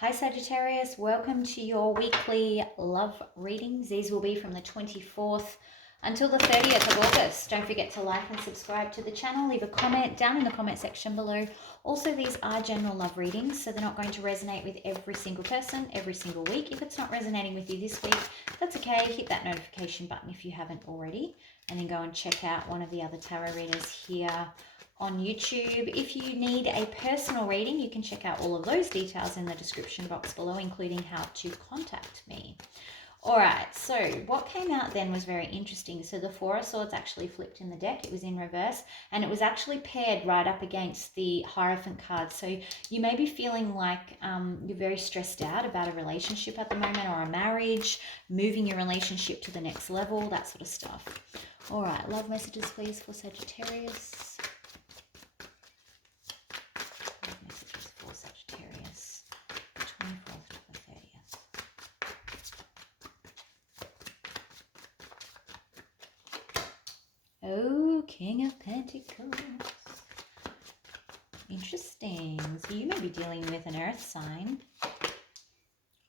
Hi Sagittarius, welcome to your weekly love readings. These will be from the 24th until the 30th of August. Don't forget to like and subscribe to the channel. Leave a comment down in the comment section below. Also, these are general love readings, so they're not going to resonate with every single person every single week. If it's not resonating with you this week, that's okay. Hit that notification button if you haven't already, and then go and check out one of the other tarot readers here on YouTube. If you need a personal reading, you can check out all of those details in the description box below, including how to contact me. All right, so what came out then was very interesting. So the Four of Swords actually flipped in the deck. It was in reverse, and it was actually paired right up against the Hierophant card. So you may be feeling like you're very stressed out about a relationship at the moment, or a marriage, moving your relationship to the next level, that sort of stuff. All right, love messages please for Sagittarius. Messages for Sagittarius, 24th to the 30th. Oh, King of Pentacles. Interesting. So you may be dealing with an earth sign.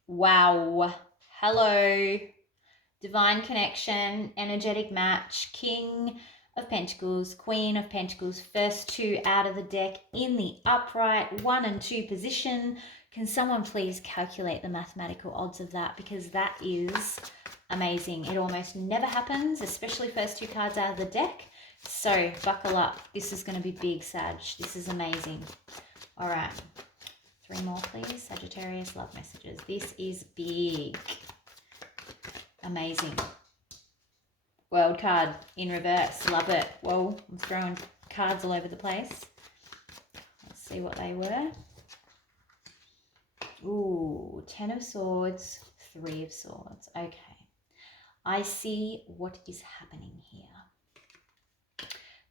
Wow. Hello. Divine connection, energetic match, King of Pentacles, Queen of Pentacles, first two out of the deck in the upright 1 and 2 position. Can someone please calculate the mathematical odds of that? Because that is amazing. It almost never happens, especially first two cards out of the deck. So buckle up. This is going to be big, Sag. This is amazing. All right. 3 more, please. Sagittarius love messages. This is big. Amazing. World card in reverse. Love it. Whoa, I'm throwing cards all over the place. Let's see what they were. Ooh, 10 of Swords, 3 of Swords. Okay. I see what is happening here.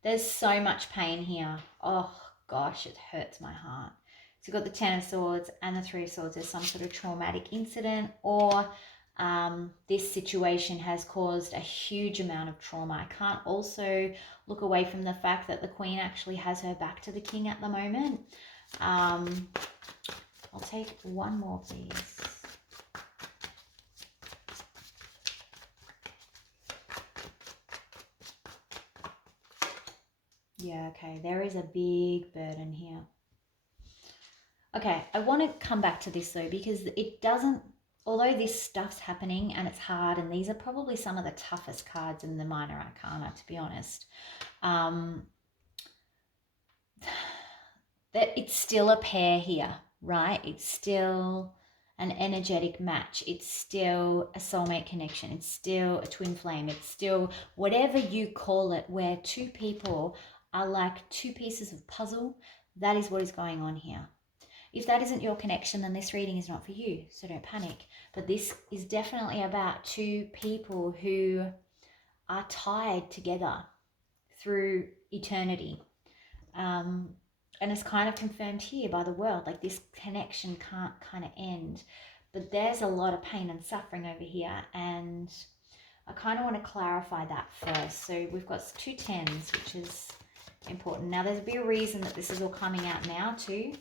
There's so much pain here. Oh, gosh, it hurts my heart. So you've got the 10 of Swords and the 3 of Swords. There's some sort of traumatic incident, or this situation has caused a huge amount of trauma. I can't also look away from the fact that the Queen actually has her back to the King at the moment. I'll take one more, please. Yeah, okay, there is a big burden here. Okay, I want to come back to this though, because it doesn't, although this stuff's happening and it's hard, and these are probably some of the toughest cards in the minor arcana, to be honest, that it's still a pair here, right? It's still an energetic match. It's still a soulmate connection. It's still a twin flame. It's still whatever you call it, where two people are like two pieces of puzzle. That is what is going on here. If that isn't your connection, then this reading is not for you, so don't panic. But this is definitely about two people who are tied together through eternity. And it's kind of confirmed here by the world, like this connection can't kind of end. But there's a lot of pain and suffering over here, and I kind of want to clarify that first. So we've got 2 10s, which is important. Now there's a big reason that this is all coming out now too.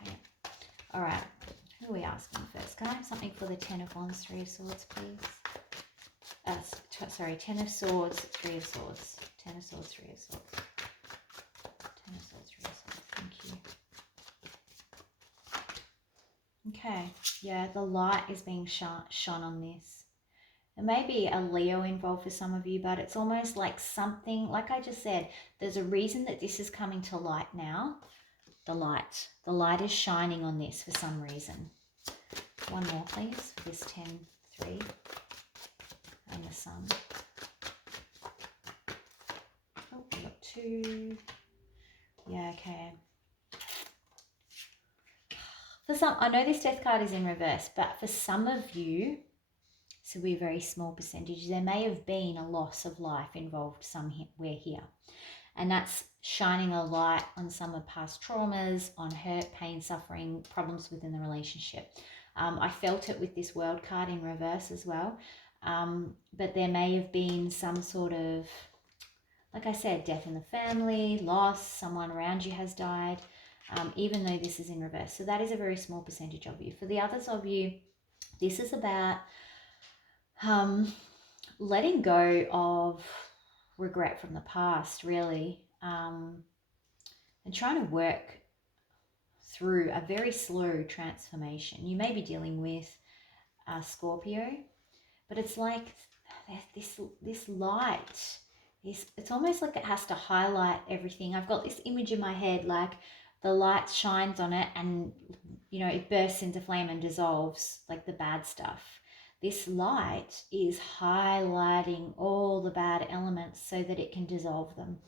Okay. All right. Who are we asking first? Can I have something for the 10 of Wands, 3 of Swords, please? Sorry, 10 of Swords, 3 of Swords. 10 of Swords, 3 of Swords. 10 of Swords, 3 of Swords. Thank you. Okay. Yeah, the light is being shone on this. There may be a Leo involved for some of you, but it's almost like something, like I just said, there's a reason that this is coming to light now. The light is shining on this for some reason. One more, please, for this 10, 3, and the Sun. Oh, we've got 2. Yeah, okay. For some, I know this Death card is in reverse, but for some of you, so we're a very small percentage, there may have been a loss of life involved somewhere here. And that's shining a light on some of past traumas, on hurt, pain, suffering, problems within the relationship. I felt it with this World card in reverse as well. But there may have been some sort of, like I said, death in the family, loss, someone around you has died. even though this is in reverse. So that is a very small percentage of you. For the others of you, this is about letting go of regret from the past, really, and trying to work through a very slow transformation. You may be dealing with Scorpio, but it's like this light. It's almost like it has to highlight everything. I've got this image in my head, like the light shines on it and, you know, it bursts into flame and dissolves, like the bad stuff. This light is highlighting all the bad elements so that it can dissolve them.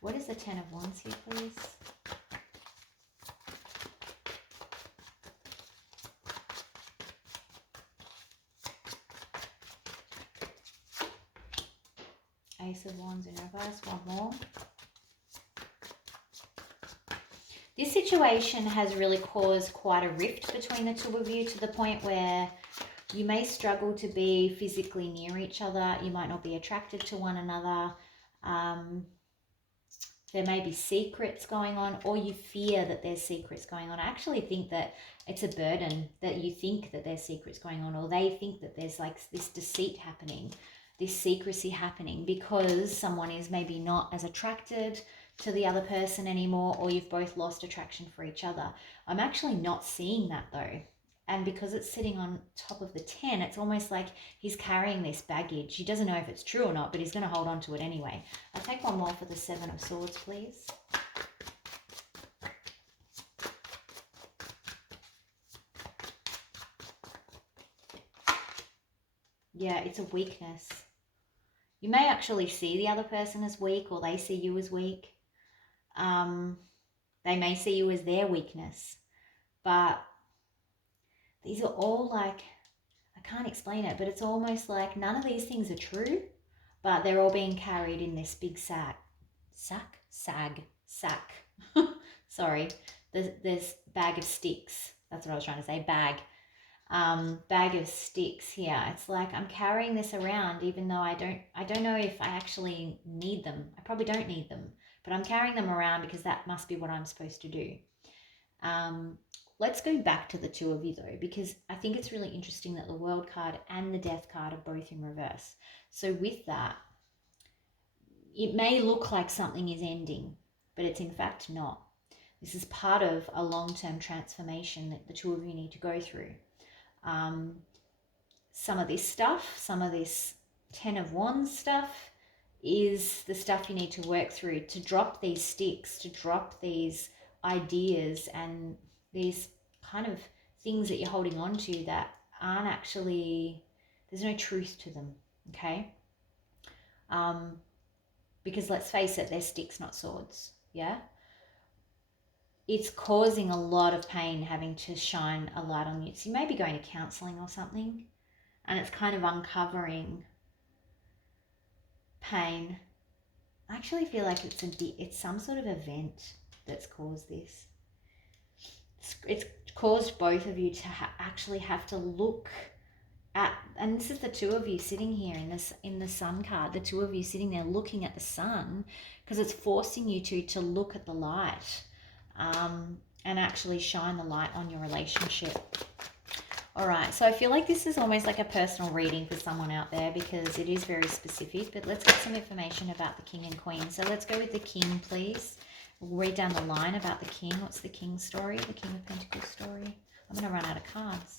What is the Ten of Wands here, please? Ace of Wands in reverse, one more. This situation has really caused quite a rift between the two of you, to the point where you may struggle to be physically near each other. You might not be attracted to one another. There may be secrets going on, or you fear that there's secrets going on. I actually think that it's a burden that you think that there's secrets going on, or they think that there's like this deceit happening, this secrecy happening, because someone is maybe not as attracted to the other person anymore, or you've both lost attraction for each other. I'm actually not seeing that though. And because it's sitting on top of the 10, it's almost like he's carrying this baggage. He doesn't know if it's true or not, but he's going to hold on to it anyway. I'll take one more for the Seven of Swords, please. Yeah, it's a weakness. You may actually see the other person as weak, or they see you as weak. They may see you as their weakness. But these are all like, I can't explain it, but it's almost like none of these things are true, but they're all being carried in this big sack. Sorry, there's bag of sticks. That's what I was trying to say, bag of sticks here. It's like I'm carrying this around, even though I don't know if I actually need them. I probably don't need them, but I'm carrying them around because that must be what I'm supposed to do. Let's go back to the two of you though, because I think it's really interesting that the World card and the Death card are both in reverse. So with that, it may look like something is ending, but it's in fact not. This is part of a long-term transformation that the two of you need to go through. Some of this stuff, some of this Ten of Wands stuff is the stuff you need to work through to drop these sticks, to drop these ideas and these kind of things that you're holding on to that aren't actually, there's no truth to them, okay? Because let's face it, they're sticks, not swords, yeah? It's causing a lot of pain having to shine a light on you. So you may be going to counseling or something, and it's kind of uncovering pain. I actually feel like it's some sort of event that's caused this. It's caused both of you to actually have to look at, and this is the two of you sitting here in the Sun card, the two of you sitting there looking at the sun, because it's forcing you to look at the light and actually shine the light on your relationship. All right, so I feel like this is almost like a personal reading for someone out there because it is very specific, but let's get some information about the King and Queen. So let's go with the King, please. We'll read down the line about the King. What's the King's story? The King of Pentacles story. I'm going to run out of cards.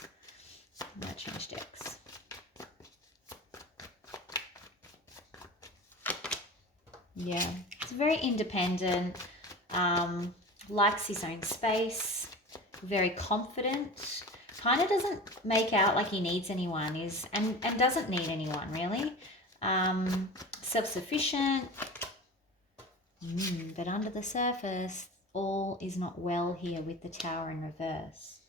I'm going to change decks. Yeah, it's very independent, likes his own space, very confident, kind of doesn't make out like he needs anyone, and doesn't need anyone really, self-sufficient, but under the surface all is not well here with the Tower in reverse.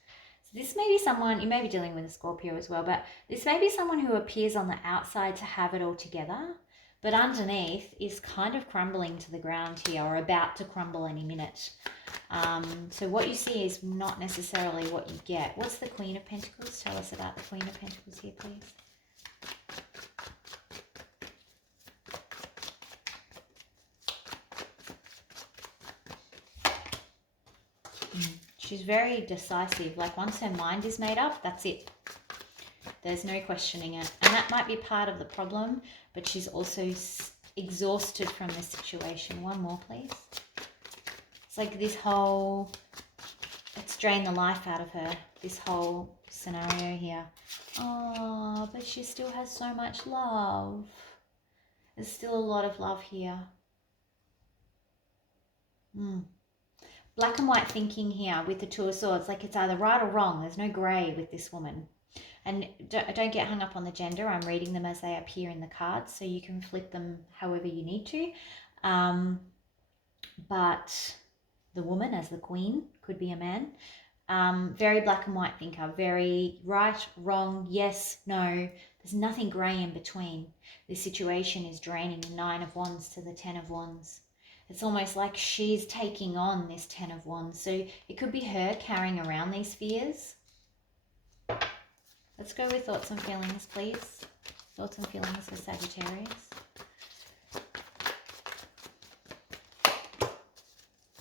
So this may be someone, you may be dealing with a Scorpio as well, but this may be someone who appears on the outside to have it all together, but underneath is kind of crumbling to the ground here, or about to crumble any minute. So what you see is not necessarily what you get. What's the Queen of Pentacles? Tell us about the Queen of Pentacles here, please. She's very decisive. Like once her mind is made up, that's it. There's no questioning it. And that might be part of the problem, but she's also exhausted from this situation. One more, please. It's like this whole, it's drained the life out of her, this whole scenario here. Oh, but she still has so much love. There's still a lot of love here. Black and white thinking here with the Two of Swords. Like it's either right or wrong. There's no grey with this woman. And don't get hung up on the gender. I'm reading them as they appear in the cards, so you can flip them however you need to. But the woman as the queen could be a man. Very black and white thinker. Very right, wrong, yes, no. There's nothing grey in between. This situation is draining the 9 of Wands to the 10 of Wands. It's almost like she's taking on this 10 of Wands. So it could be her carrying around these fears. Let's go with thoughts and feelings, please. Thoughts and feelings for Sagittarius.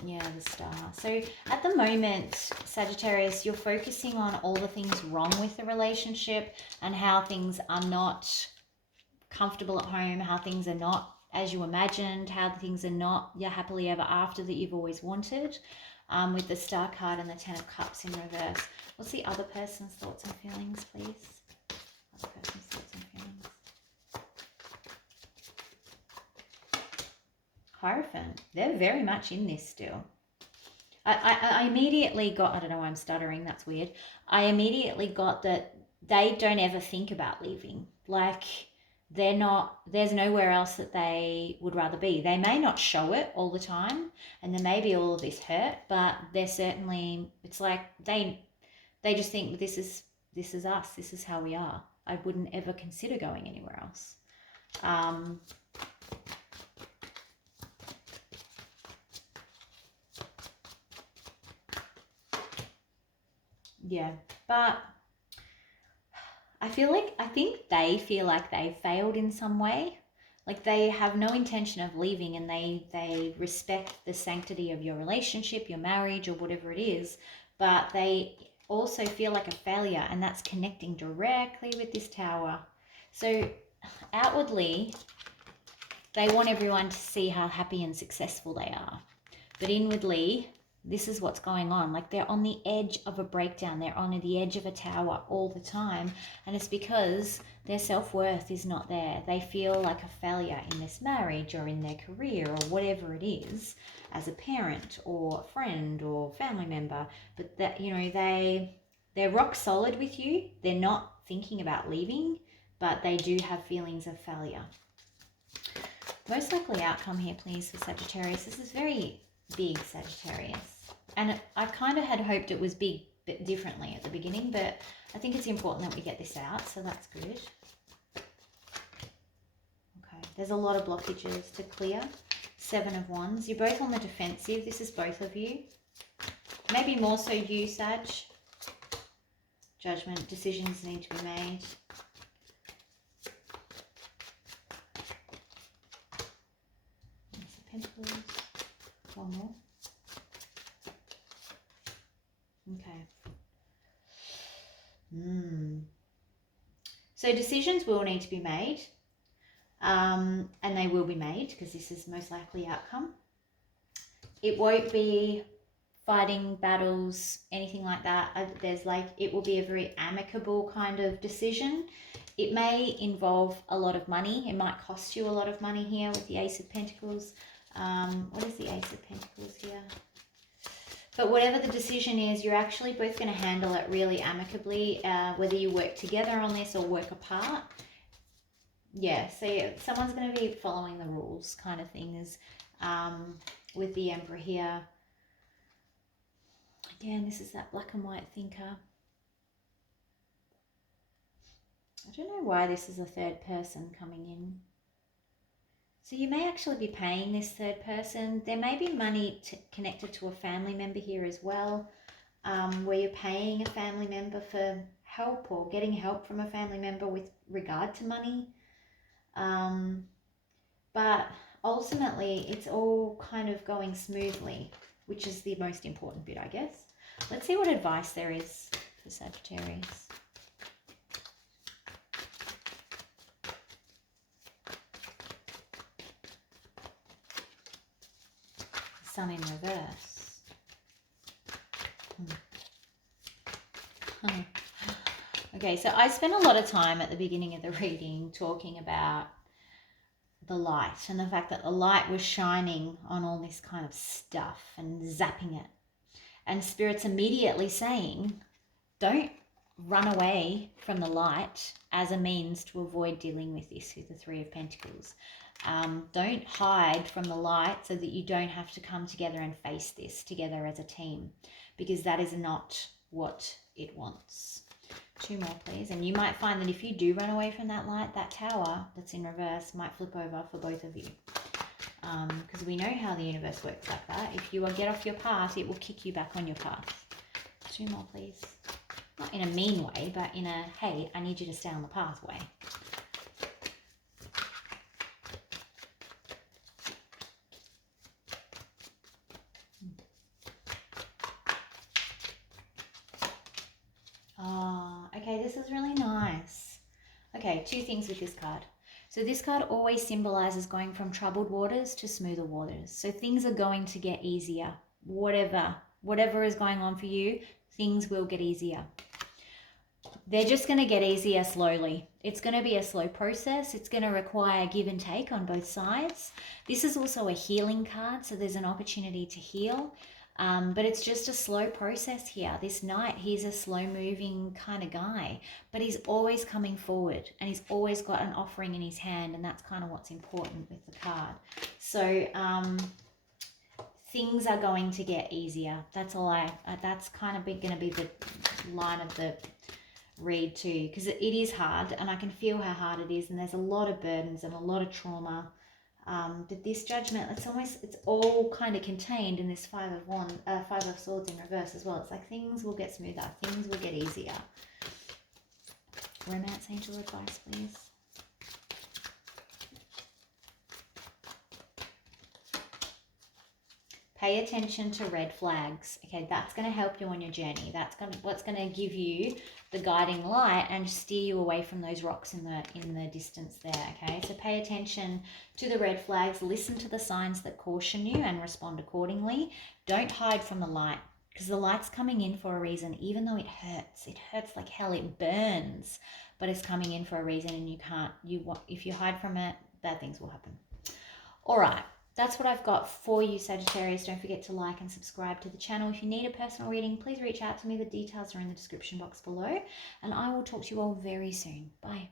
Yeah, the Star. So at the moment, Sagittarius, you're focusing on all the things wrong with the relationship and how things are not comfortable at home, how things are not as you imagined, how things are not your happily ever after that you've always wanted. With the Star card and the 10 of Cups in reverse. What's the other person's thoughts and feelings, please? Other person's thoughts and feelings. Hierophant. They're very much in this still. I immediately got, I don't know why I'm stuttering, that's weird. I immediately got that they don't ever think about leaving. Like, they're not, there's nowhere else that they would rather be. They may not show it all the time, and there may be all of this hurt, but they're certainly, it's like they just think this is us, this is how we are. I wouldn't ever consider going anywhere else. Yeah, but I think they feel like they failed in some way. Like they have no intention of leaving, and they respect the sanctity of your relationship, your marriage, or whatever it is, but they also feel like a failure, and that's connecting directly with this Tower. So outwardly, they want everyone to see how happy and successful they are, but inwardly, this is what's going on. Like they're on the edge of a breakdown. They're on the edge of a tower all the time. And it's because their self-worth is not there. They feel like a failure in this marriage or in their career or whatever it is, as a parent or friend or family member. But that, you know, they're rock solid with you. They're not thinking about leaving, but they do have feelings of failure. Most likely outcome here, please, for Sagittarius. This is very big, Sagittarius. And I kind of had hoped it was big but differently at the beginning, but I think it's important that we get this out, so that's good. Okay, there's a lot of blockages to clear. 7 of Wands. You're both on the defensive. This is both of you. Maybe more so you, Sag. Judgment. Decisions need to be made. Ace of Pentacles. One more. Okay. So decisions will need to be made, and they will be made because this is most likely outcome. It won't be fighting battles, anything like that. There's like, it will be a very amicable kind of decision. It may involve a lot of money. It might cost you a lot of money here with the Ace of Pentacles. What is the Ace of Pentacles here? But whatever the decision is, you're actually both going to handle it really amicably, whether you work together on this or work apart. Yeah, so yeah, someone's going to be following the rules kind of thing, is with the Emperor here. Again, this is that black and white thinker. I don't know why this is a third person coming in. So you may actually be paying this third person. There may be money connected to a family member here as well, where you're paying a family member for help or getting help from a family member with regard to money. But ultimately, it's all kind of going smoothly, which is the most important bit, I guess. Let's see what advice there is for Sagittarius. Sun in reverse. Okay, so I spent a lot of time at the beginning of the reading talking about the light and the fact that the light was shining on all this kind of stuff and zapping it. And Spirit's immediately saying, don't run away from the light as a means to avoid dealing with this, with the Three of Pentacles. Don't hide from the light so that you don't have to come together and face this together as a team, because that is not what it wants. 2 more, please. And you might find that if you do run away from that light, that tower that's in reverse might flip over for both of you. Because we know how the universe works like that. If you get off your path, it will kick you back on your path. 2 more, please. Not in a mean way, but in a, hey, I need you to stay on the pathway. Okay, this is really nice. Okay, 2 things with this card. So this card always symbolizes going from troubled waters to smoother waters. So things are going to get easier. Whatever is going on for you, things will get easier. They're just going to get easier slowly. It's going to be a slow process. It's going to require give and take on both sides. This is also a healing card, so there's an opportunity to heal. But it's just a slow process here. This knight, he's a slow moving kind of guy, but he's always coming forward and he's always got an offering in his hand, and that's kind of what's important with the card. So things are going to get easier. That's all that's kind of going to be the line of the read too, because it is hard and I can feel how hard it is, and there's a lot of burdens and a lot of trauma. But this judgment, it's all kind of contained in this Five of Swords in reverse as well. It's like things will get smoother, things will get easier. Romance angel advice, please. Pay attention to red flags. Okay, that's going to help you on your journey. That's what's going to give you the guiding light and steer you away from those rocks in the distance there. Okay, so pay attention to the red flags. Listen to the signs that caution you and respond accordingly. Don't hide from the light, because the light's coming in for a reason. Even though it hurts like hell, it burns, but it's coming in for a reason, and if you hide from it, bad things will happen. All right. That's what I've got for you, Sagittarius. Don't forget to like and subscribe to the channel. If you need a personal reading, please reach out to me. The details are in the description box below. And I will talk to you all very soon. Bye.